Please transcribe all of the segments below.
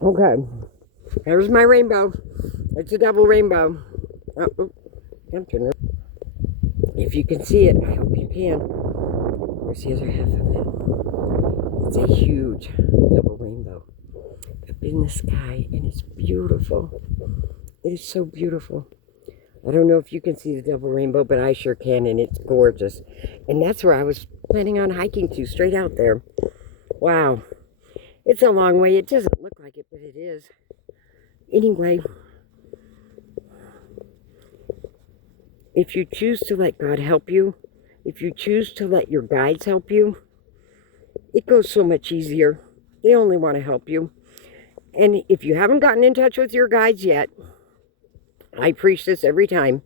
Okay, here's my rainbow. It's a double rainbow. Oh, I'm turning. If you can see it, I hope you can. Where's the other half of it? It's a huge double rainbow up in the sky, and it's beautiful. It is so beautiful. I don't know if you can see the double rainbow, but I sure can, and it's gorgeous. And that's where I was planning on hiking to, straight out there. Wow. It's a long way. It doesn't look like it, but it is. Anyway, if you choose to let God help you, if you choose to let your guides help you, it goes so much easier. They only want to help you. And if you haven't gotten in touch with your guides yet, I preach this every time.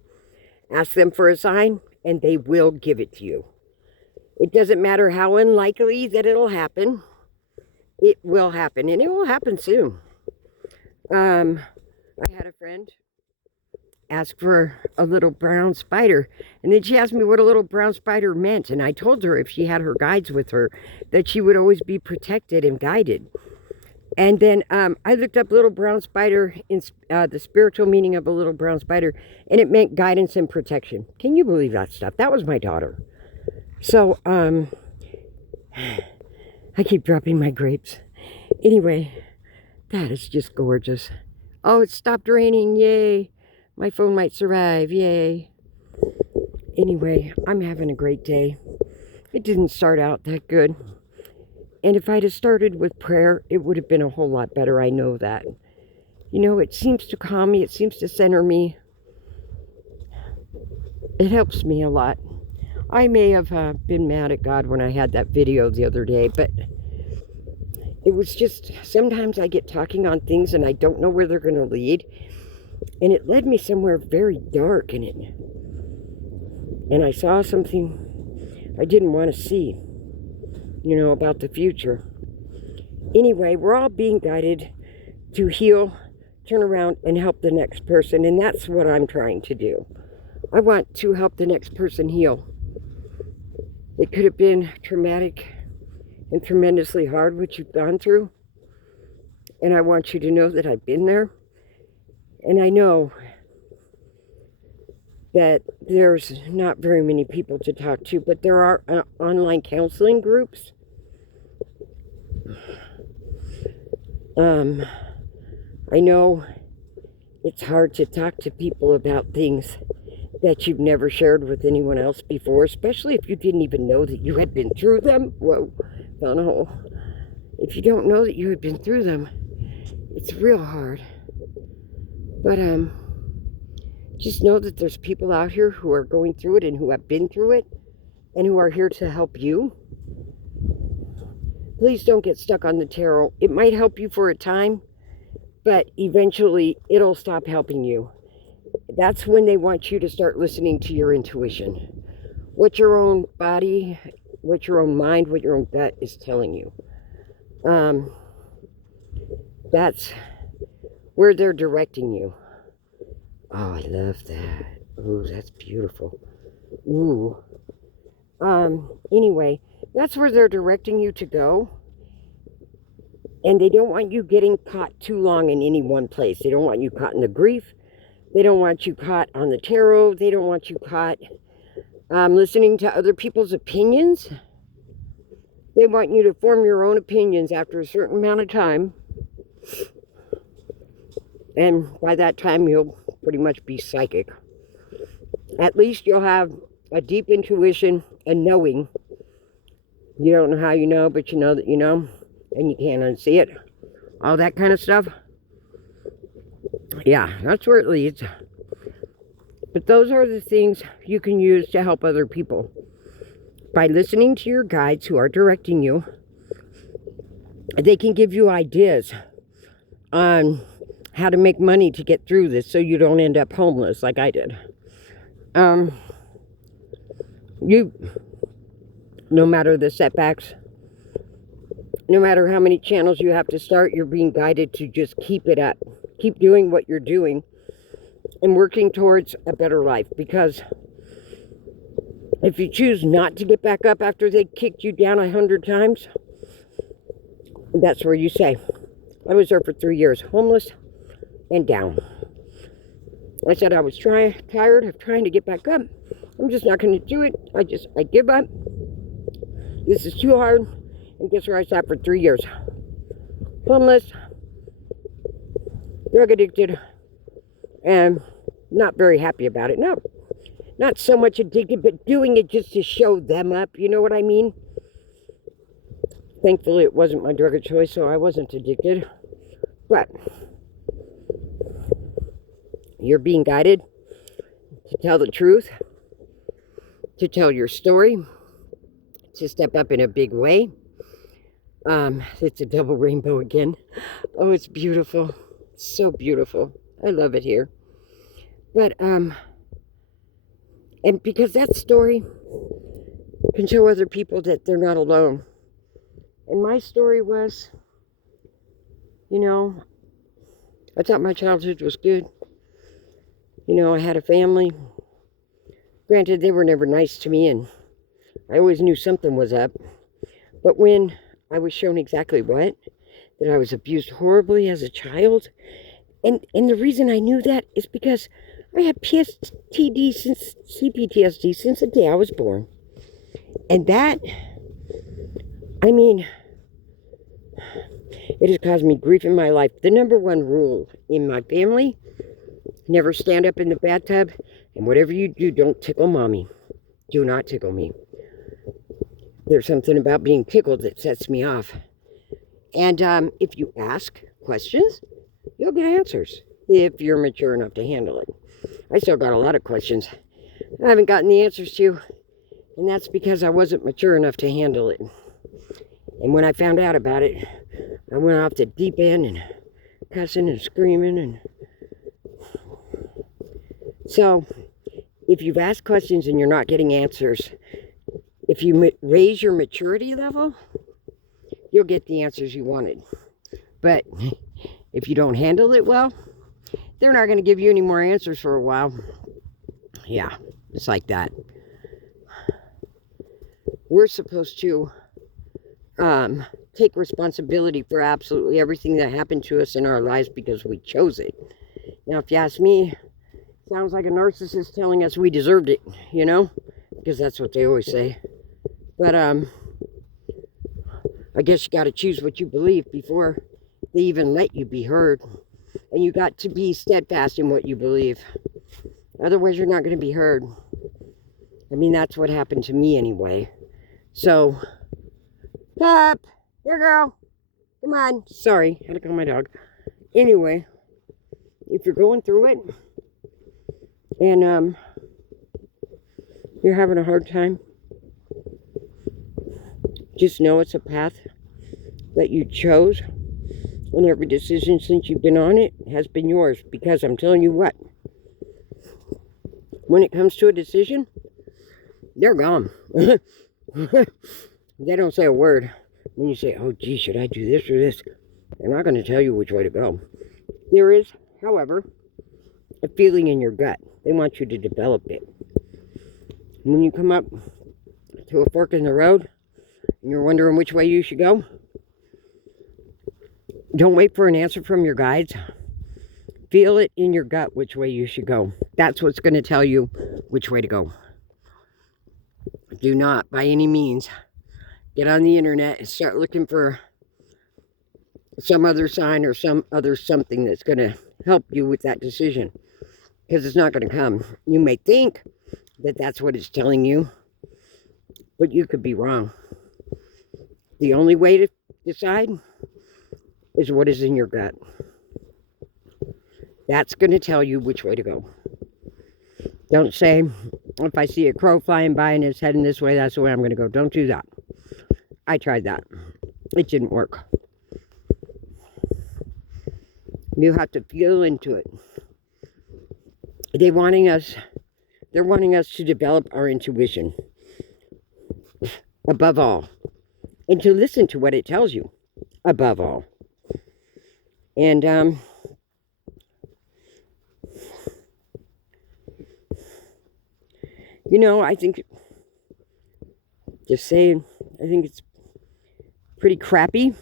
Ask them for a sign, and they will give it to you. It doesn't matter how unlikely that it'll happen. It will happen, and it will happen soon. I had a friend ask for a little brown spider, and then she asked me what a little brown spider meant, and I told her if she had her guides with her that she would always be protected and guided. And then I looked up little brown spider in the spiritual meaning of a little brown spider, and it meant guidance and protection. Can you believe that stuff? That was my daughter. So I keep dropping my grapes. Anyway, that is just gorgeous. Oh, it stopped raining. Yay. My phone might survive. Yay. Anyway, I'm having a great day. It didn't start out that good. And if I'd have started with prayer, it would have been a whole lot better. I know that. You know, it seems to calm me. It seems to center me. It helps me a lot. I may have been mad at God when I had that video the other day, but it was just, sometimes I get talking on things and I don't know where they're going to lead. And it led me somewhere very dark in it. And I saw something I didn't want to see, you know, about the future. Anyway, we're all being guided to heal, turn around, and help the next person. And that's what I'm trying to do. I want to help the next person heal. It could have been traumatic and tremendously hard, what you've gone through. And I want you to know that I've been there. And I know that there's not very many people to talk to, but there are online counseling groups. I know it's hard to talk to people about things that you've never shared with anyone else before, especially if you didn't even know that you had been through them. Whoa, found a hole. If you don't know that you had been through them, it's real hard. But just know that there's people out here who are going through it and who have been through it and who are here to help you. Please don't get stuck on the tarot. It might help you for a time, but eventually it'll stop helping you. That's when they want you to start listening to your intuition. What your own body, what your own mind, what your own gut is telling you. That's where they're directing you. Oh, I love that. Ooh, that's beautiful. Ooh. Anyway, that's where they're directing you to go. And they don't want you getting caught too long in any one place. They don't want you caught in the grief. They don't want you caught on the tarot. They don't want you caught listening to other people's opinions. They want you to form your own opinions after a certain amount of time. And by that time, you'll pretty much be psychic. At least you'll have a deep intuition, a knowing. You don't know how you know, but you know that you know, and you can't unsee it. All that kind of stuff. Yeah, that's where it leads. But those are the things you can use to help other people. By listening to your guides who are directing you, they can give you ideas on how to make money to get through this so you don't end up homeless like I did. No matter the setbacks, no matter how many channels you have to start, you're being guided to just keep it up. Keep doing what you're doing and working towards a better life. Because if you choose not to get back up after they kicked you down 100 times, that's where you say, I was there for 3 years, homeless and down. I said I was tired of trying to get back up. I'm just not going to do it. I give up. This is too hard. And guess where I sat for 3 years? Homeless, drug addicted, and not very happy about it. No, not so much addicted, but doing it just to show them up. You know what I mean? Thankfully, it wasn't my drug of choice, so I wasn't addicted. But you're being guided to tell the truth, to tell your story, to step up in a big way. It's a double rainbow again. Oh, it's beautiful. So beautiful. I love it here. But, and because that story can show other people that they're not alone. And my story was, you know, I thought my childhood was good. You know, I had a family. Granted, they were never nice to me, and I always knew something was up. But when I was shown exactly what, that I was abused horribly as a child, and the reason I knew that is because I had CPTSD since the day I was born. And that, I mean, it has caused me grief in my life. The number one rule in my family: never stand up in the bathtub, and whatever you do, don't tickle mommy. Do not tickle me. There's something about being tickled that sets me off. And if you ask questions, you'll get answers if you're mature enough to handle it. I still got a lot of questions I haven't gotten the answers to, and that's because I wasn't mature enough to handle it. And when I found out about it, I went off the deep end and cussing and screaming. And so if you've asked questions and you're not getting answers, if you raise your maturity level, you'll get the answers you wanted. But if you don't handle it well, they're not going to give you any more answers for a while. Yeah, it's like that. We're supposed to take responsibility for absolutely everything that happened to us in our lives because we chose it. Now, if you ask me, sounds like a narcissist telling us we deserved it, you know, because that's what they always say. But I guess you got to choose what you believe before they even let you be heard. And you got to be steadfast in what you believe. Otherwise, you're not going to be heard. I mean, that's what happened to me anyway. So, Pop, here, girl. Come on. Sorry, had to call my dog. Anyway, if you're going through it and you're having a hard time, just know it's a path that you chose, and every decision since you've been on it has been yours. Because I'm telling you what, when it comes to a decision, they're gone. They don't say a word. When you say, oh gee, should I do this or this? They're not going to tell you which way to go. There is, however, a feeling in your gut. They want you to develop it. When you come up to a fork in the road and you're wondering which way you should go, don't wait for an answer from your guides. Feel it in your gut which way you should go. That's what's going to tell you which way to go. Do not, by any means, get on the internet and start looking for some other sign or some other something that's going to help you with that decision. Because it's not going to come. You may think that that's what it's telling you, but you could be wrong. The only way to decide is what is in your gut. That's going to tell you which way to go. Don't say, if I see a crow flying by and it's heading this way, that's the way I'm going to go. Don't do that. I tried that. It didn't work. You have to feel into it. They're wanting us to develop our intuition above all, and to listen to what it tells you above all. And you know, I think, just saying, I think it's pretty crappy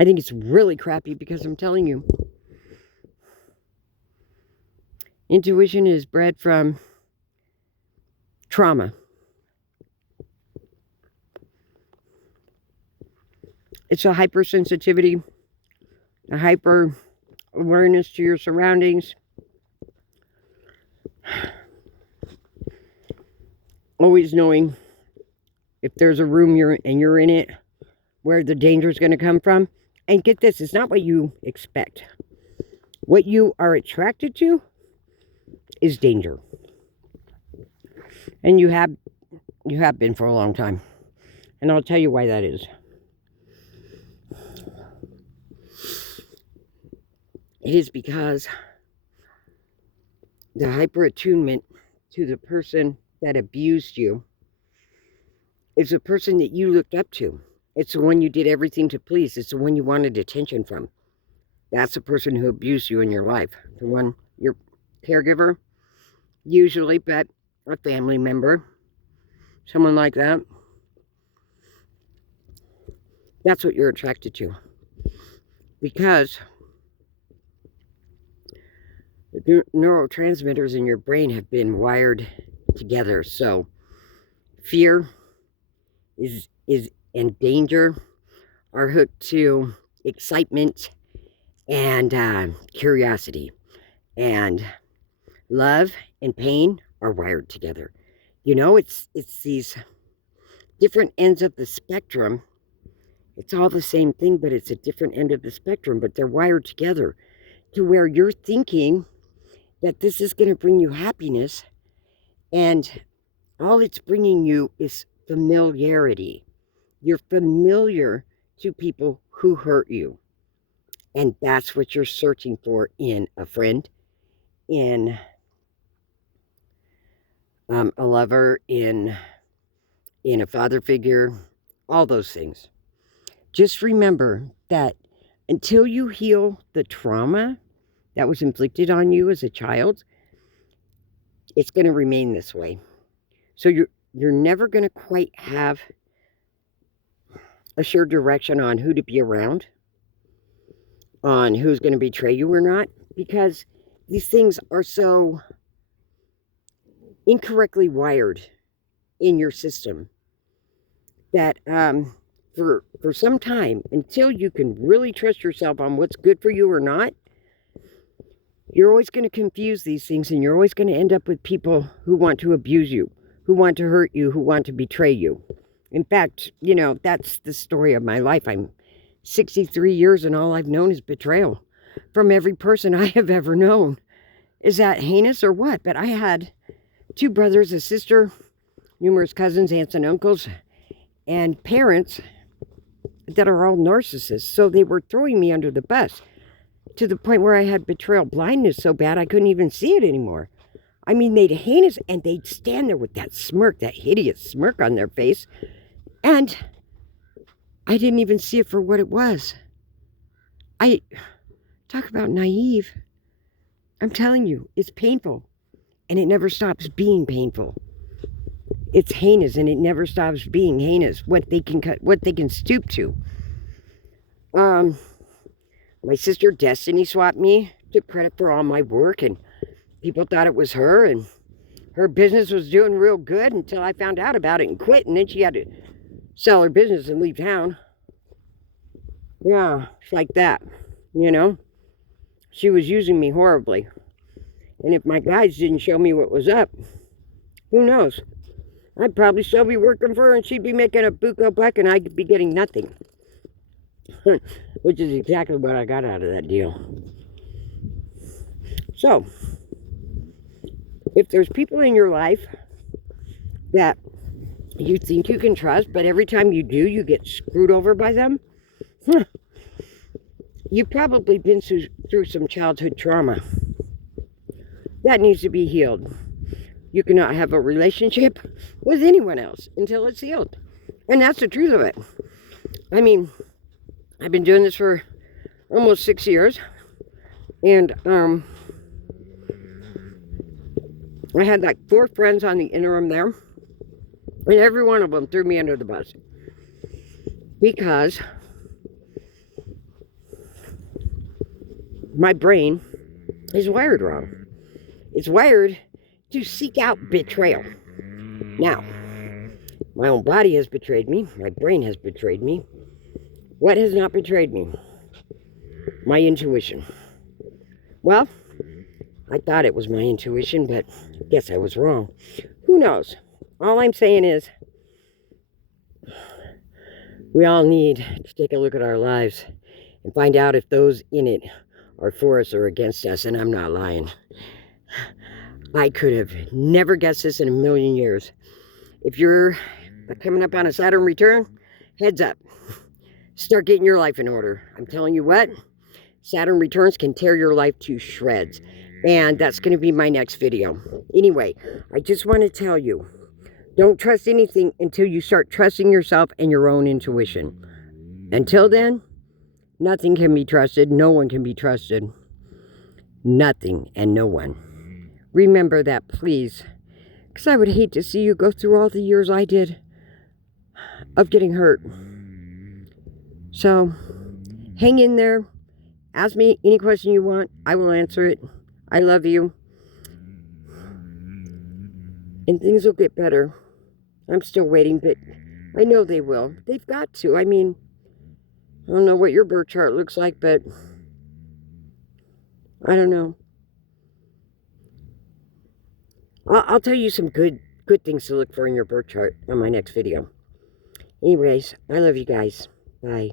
I think it's really crappy because I'm telling you, intuition is bred from trauma. It's a hypersensitivity, a hyper awareness to your surroundings. Always knowing if there's a room you're in it, where the danger is going to come from. And get this, it's not what you expect. What you are attracted to is danger. And you have been for a long time. And I'll tell you why that is. It is because the hyper attunement to the person that abused you is the person that you looked up to. It's the one you did everything to please. It's the one you wanted attention from. That's the person who abused you in your life. The one, your caregiver, usually, but a family member, someone like that. That's what you're attracted to. Because the neurotransmitters in your brain have been wired together. So fear and danger are hooked to excitement and curiosity. And love and pain are wired together. You know, it's these different ends of the spectrum. It's all the same thing, but it's a different end of the spectrum, but they're wired together to where you're thinking that this is going to bring you happiness, and all it's bringing you is familiarity. You're familiar to people who hurt you, and that's what you're searching for in a friend, in a lover, in a father figure, all those things. Just remember that until you heal the trauma that was inflicted on you as a child, it's going to remain this way. So you're never going to quite have a sure direction on who to be around, on who's going to betray you or not, because these things are so incorrectly wired in your system that for some time, until you can really trust yourself on what's good for you or not, you're always going to confuse these things, and you're always going to end up with people who want to abuse you, who want to hurt you, who want to betray you. In fact, you know, that's the story of my life. I'm 63 years and all I've known is betrayal from every person I have ever known. Is that heinous or what? But I had 2 brothers, a sister, numerous cousins, aunts and uncles, and parents that are all narcissists. So they were throwing me under the bus to the point where I had betrayal blindness so bad I couldn't even see it anymore. I mean, they'd heinous, and they'd stand there with that smirk, that hideous smirk on their face, and I didn't even see it for what it was. I talk about naive. I'm telling you, it's painful, and it never stops being painful. It's heinous, and it never stops being heinous. What they can stoop to. My sister Destiny swapped me, took credit for all my work, and people thought it was her, and her business was doing real good until I found out about it and quit, and then she had to sell her business and leave town. Yeah, it's like that, you know. She was using me horribly. And if my guides didn't show me what was up, who knows? I'd probably still be working for her, and she'd be making a buco buck, and I'd be getting nothing. Which is exactly what I got out of that deal. So, if there's people in your life that you think you can trust, but every time you do, you get screwed over by them, you've probably been through some childhood trauma. That needs to be healed. You cannot have a relationship with anyone else until it's healed. And that's the truth of it. I mean, I've been doing this for almost 6 years. And I had like 4 friends on the interim there. And every one of them threw me under the bus. Because my brain is wired wrong. It's wired to seek out betrayal. Now, my own body has betrayed me. My brain has betrayed me. What has not betrayed me? My intuition. Well, I thought it was my intuition, but I guess I was wrong. Who knows? All I'm saying is, we all need to take a look at our lives and find out if those in it are for us or against us, and I'm not lying. I could have never guessed this in a million years. If you're coming up on a Saturn return, heads up. Start getting your life in order. I'm telling you what, Saturn returns can tear your life to shreds. And that's going to be my next video. Anyway, I just want to tell you, don't trust anything until you start trusting yourself and your own intuition. Until then, nothing can be trusted. No one can be trusted. Nothing and no one. Remember that, please. Because I would hate to see you go through all the years I did of getting hurt. So, hang in there. Ask me any question you want. I will answer it. I love you. And things will get better. I'm still waiting, but I know they will. They've got to. I mean, I don't know what your birth chart looks like, but I don't know. I'll tell you some good things to look for in your birth chart on my next video. Anyways, I love you guys. Bye.